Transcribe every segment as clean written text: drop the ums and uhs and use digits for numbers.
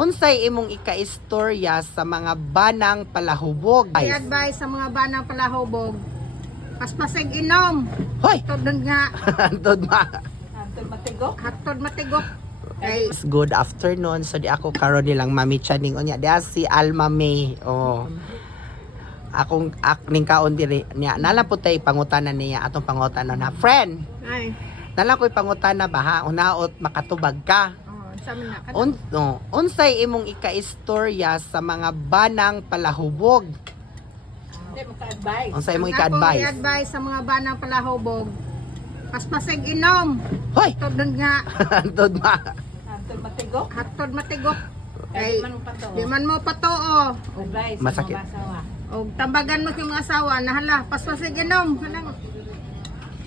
Unsay imong ika-istorya sa mga banang palahubog? I-advise sa mga banang palahubog, paspasig inom. Hoy! Tudod nga, Antod ma. hatod matigok. Kay, Good afternoon. So di ako karon nilang Mami Chaning unya. Di si Alma May. Oh. Akong ning kaon diri niya. Nala po tay pangutanan niya atong pangutanan na. Friend, ay, nala ko'y pangutana ba ha? Unaot makatubag ka. sa amin na. Unsay imong ika-istorya sa mga banang palahubog? Unsay imong Ako ika-advise? i-advise sa mga banang palahubog, paspasig inom. Hoy! Tudod nga, Antod ma. hatod matigok. Kay, di man mo patuo. Masakit. O tambagan mo yung mga asawa, nahala, paspasig inom. Kanang,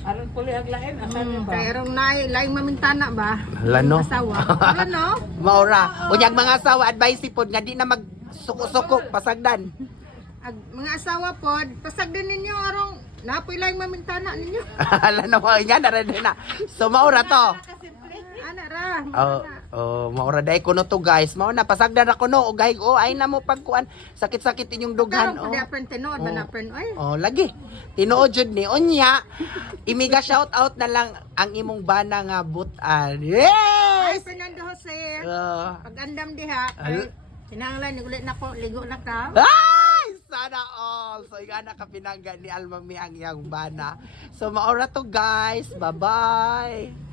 Aron puli aglain kay arong laing mamintana ba? Lano. Yung asawa. Ano? Maura. Unyag mga asawa advice pod nga di na magsuko-suko pasagdan. Mga asawa pod, pasagdan ninyo arong napoy laing mamintana ninyo. Ala na mo nga na rin na. So maura to. Ana ra. Maura dai kuno to guys. Mao na pasagdan ako no ugay ay na mo pagkuan sakit-sakit inyong dughan. Karon pud apen tinuod ba na pen oy. Lagi. Tinuod jud ni unya. Imiga shout out na lang ang imong bana nga butan. Ay Yes. Fernando Jose. Uh, Pag-andam diha. Al- Kinahanglan ni ulit nako ligo na ka. Ay! Sana all! So, yung ka pinangga ni Almami ang iyang bana. So, maura to guys. Bye-bye!